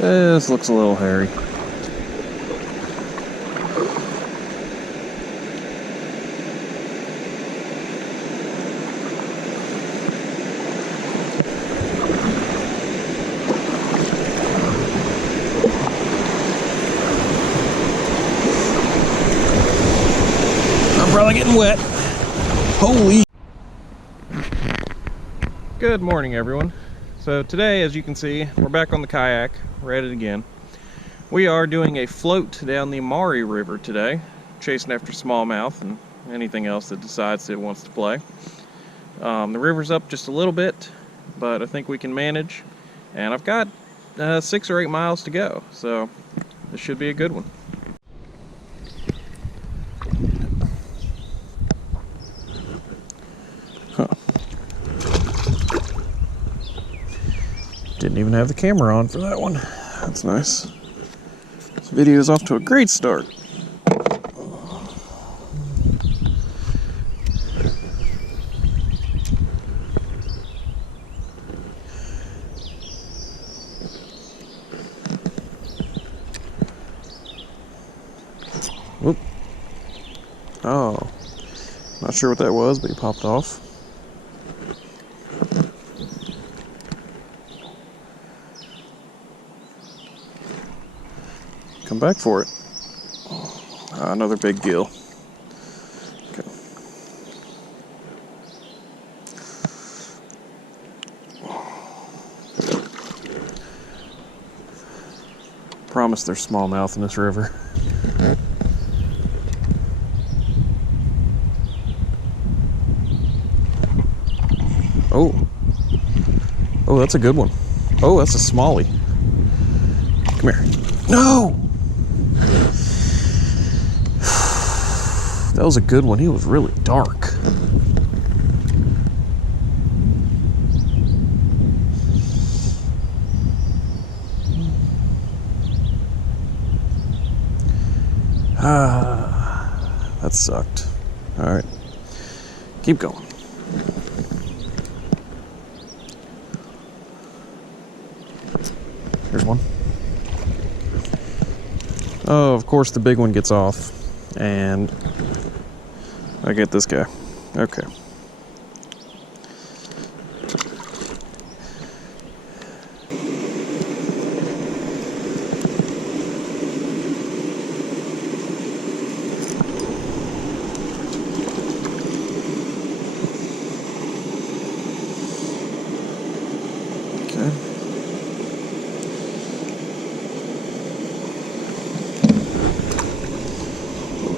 This looks a little hairy. I'm probably getting wet. Holy. Good morning, everyone. So today, as you can see, we're back on the kayak. We're at it again. We are doing a float down the Maury River today, chasing after smallmouth and anything else that decides it wants to play. The river's up just a little bit, but I think we can manage. And I've got 6 or 8 miles to go, so this should be a good one. Didn't even have the camera on for that one. That's nice. This video is off to a great start. Whoop. Oh. Not sure what that was, but he popped off. Come back for it. Another big gill. Okay. Promise there's smallmouth in this river. Oh. Oh, that's a good one. Oh, that's a smallie. Come here. No! That was a good one. He was really dark. That sucked. All right, keep going. Here's one. Oh, of course the big one gets off, and I get this guy. Okay.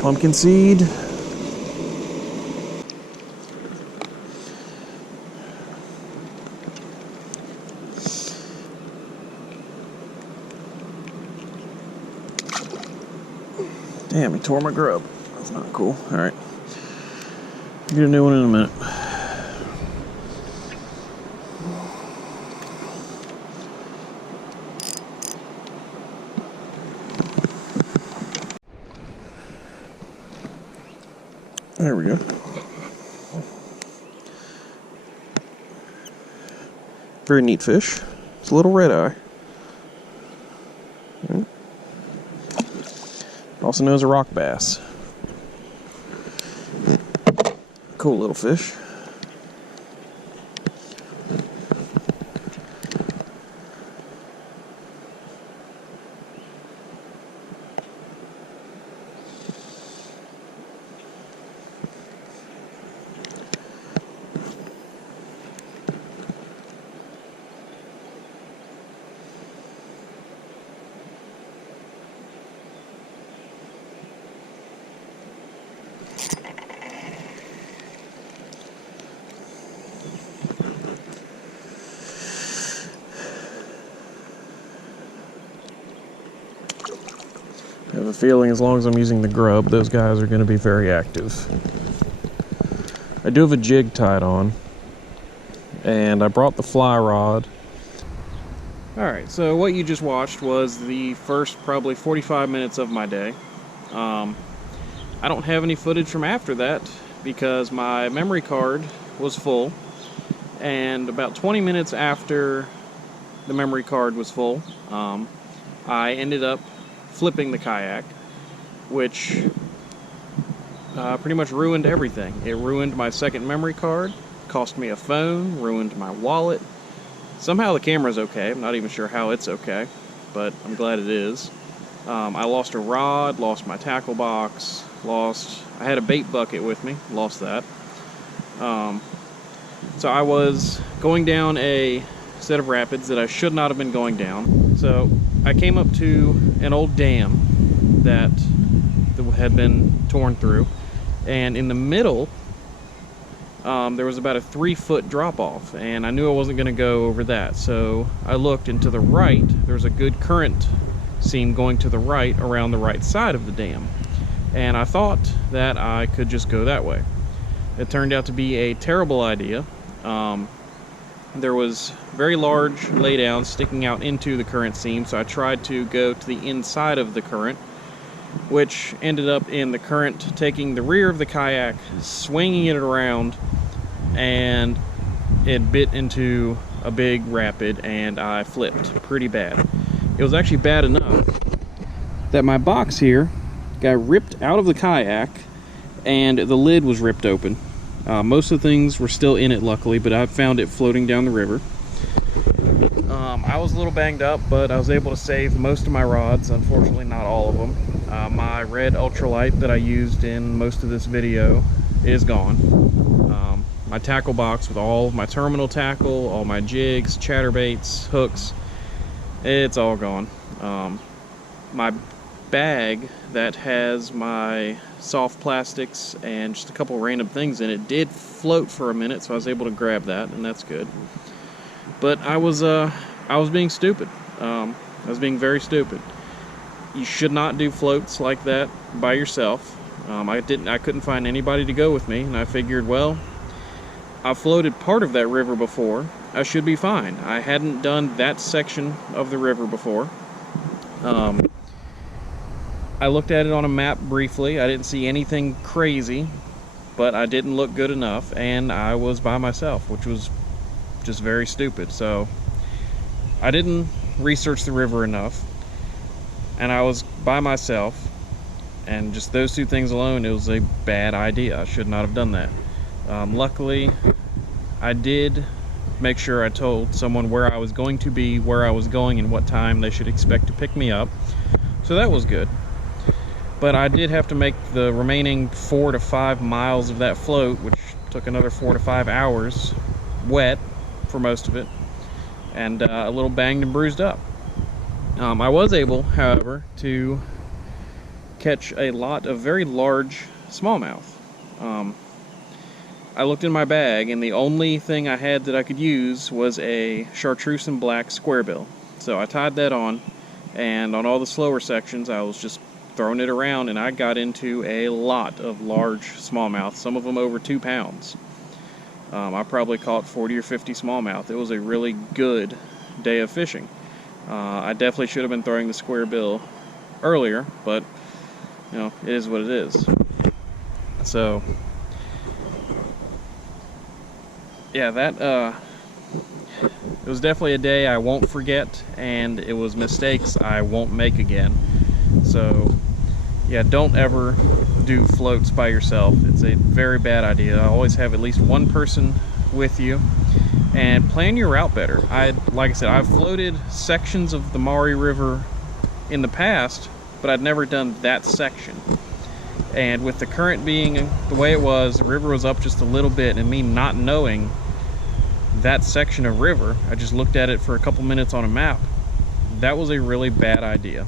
Pumpkin seed. Damn, he tore my grub. That's not cool. All right. Get a new one in a minute. There we go. Very neat fish. It's a little red eye. Also known as a rock bass. Cool little fish. I have a feeling as long as I'm using the grub, those guys are going to be very active. I do have a jig tied on, and I brought the fly rod. Alright, so what you just watched was the first probably 45 minutes of my day. I don't have any footage from after that because my memory card was full, and about 20 minutes after the memory card was full, I ended up flipping the kayak, which pretty much ruined everything. It ruined my second memory card, cost me a phone, ruined my wallet. Somehow the camera's okay. I'm not even sure how it's okay, but I'm glad it is. I lost a rod, lost my tackle box, I had a bait bucket with me, lost that. So I was going down a set of rapids that I should not have been going down. So I came up to an old dam that had been torn through, and in the middle there was about a 3-foot drop off, and I knew I wasn't going to go over that. So I looked, and to the right there was a good current seam going to the right around the right side of the dam, and I thought that I could just go that way. It turned out to be a terrible idea. There was very large laydowns sticking out into the current seam, so I tried to go to the inside of the current, which ended up in the current taking the rear of the kayak, swinging it around, and it bit into a big rapid, and I flipped pretty bad. It was actually bad enough that my box here got ripped out of the kayak, and the lid was ripped open. Most of the things were still in it, luckily, but I found it floating down the river. I was a little banged up, but I was able to save most of my rods. Unfortunately, not all of them. My red ultralight that I used in most of this video is gone. My tackle box with all of my terminal tackle, all my jigs, chatterbaits, hooks, it's all gone. My bag that has my soft plastics and just a couple random things in it did float for a minute, so I was able to grab that, and that's good. But I was being stupid. I was being very stupid. You should not do floats like that by yourself. I couldn't find anybody to go with me, and I figured, well, I floated part of that river before, I should be fine. I hadn't done that section of the river before. I looked at it on a map briefly. I didn't see anything crazy, but I didn't look good enough, and I was by myself, which was just very stupid. So I didn't research the river enough, and I was by myself, and just those two things alone, it was a bad idea. I should not have done that. Luckily, I did make sure I told someone where I was going to be, where I was going, and what time they should expect to pick me up. So that was good. But I did have to make the remaining 4 to 5 miles of that float, which took another 4 to 5 hours, wet for most of it, and a little banged and bruised up. I was able, however, to catch a lot of very large smallmouth. I looked in my bag, and the only thing I had that I could use was a chartreuse and black squarebill. So I tied that on, and on all the slower sections I was just throwing it around, and I got into a lot of large smallmouth, some of them over 2 pounds. I probably caught 40 or 50 smallmouth. It was a really good day of fishing. I definitely should have been throwing the squarebill earlier, but you know, it is what it is. So yeah, it was definitely a day I won't forget, and it was mistakes I won't make again. So yeah, don't ever do floats by yourself. It's a very bad idea. Always have at least one person with you, and plan your route better. Like I said, I've floated sections of the Maury River in the past, but I'd never done that section. And with the current being the way it was, the river was up just a little bit, and me not knowing that section of river, I just looked at it for a couple minutes on a map. That was a really bad idea,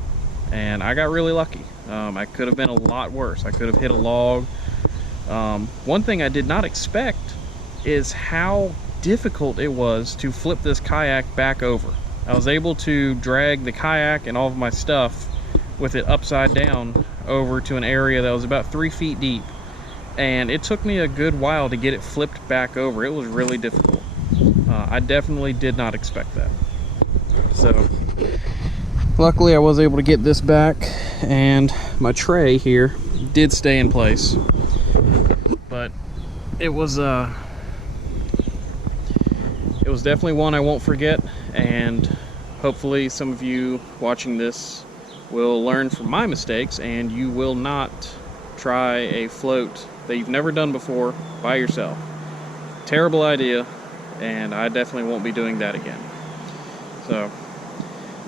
and I got really lucky. I could have been a lot worse. I could have hit a log. One thing I did not expect is how difficult it was to flip this kayak back over. I was able to drag the kayak and all of my stuff with it upside down over to an area that was about 3 feet deep, and it took me a good while to get it flipped back over. It was really difficult. I definitely did not expect that. So luckily I was able to get this back, and my tray here did stay in place, but it was definitely one I won't forget, and hopefully some of you watching this will learn from my mistakes and you will not try a float that you've never done before by yourself. Terrible idea, and I definitely won't be doing that again. So,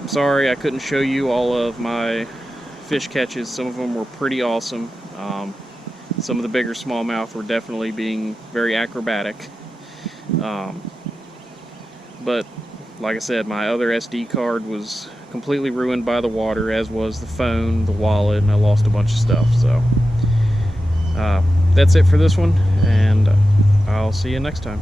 I'm sorry I couldn't show you all of my fish catches. Some of them were pretty awesome. Some of the bigger smallmouth were definitely being very acrobatic. But like I said, my other SD card was completely ruined by the water, as was the phone, the wallet, and I lost a bunch of stuff. So that's it for this one, and I'll see you next time.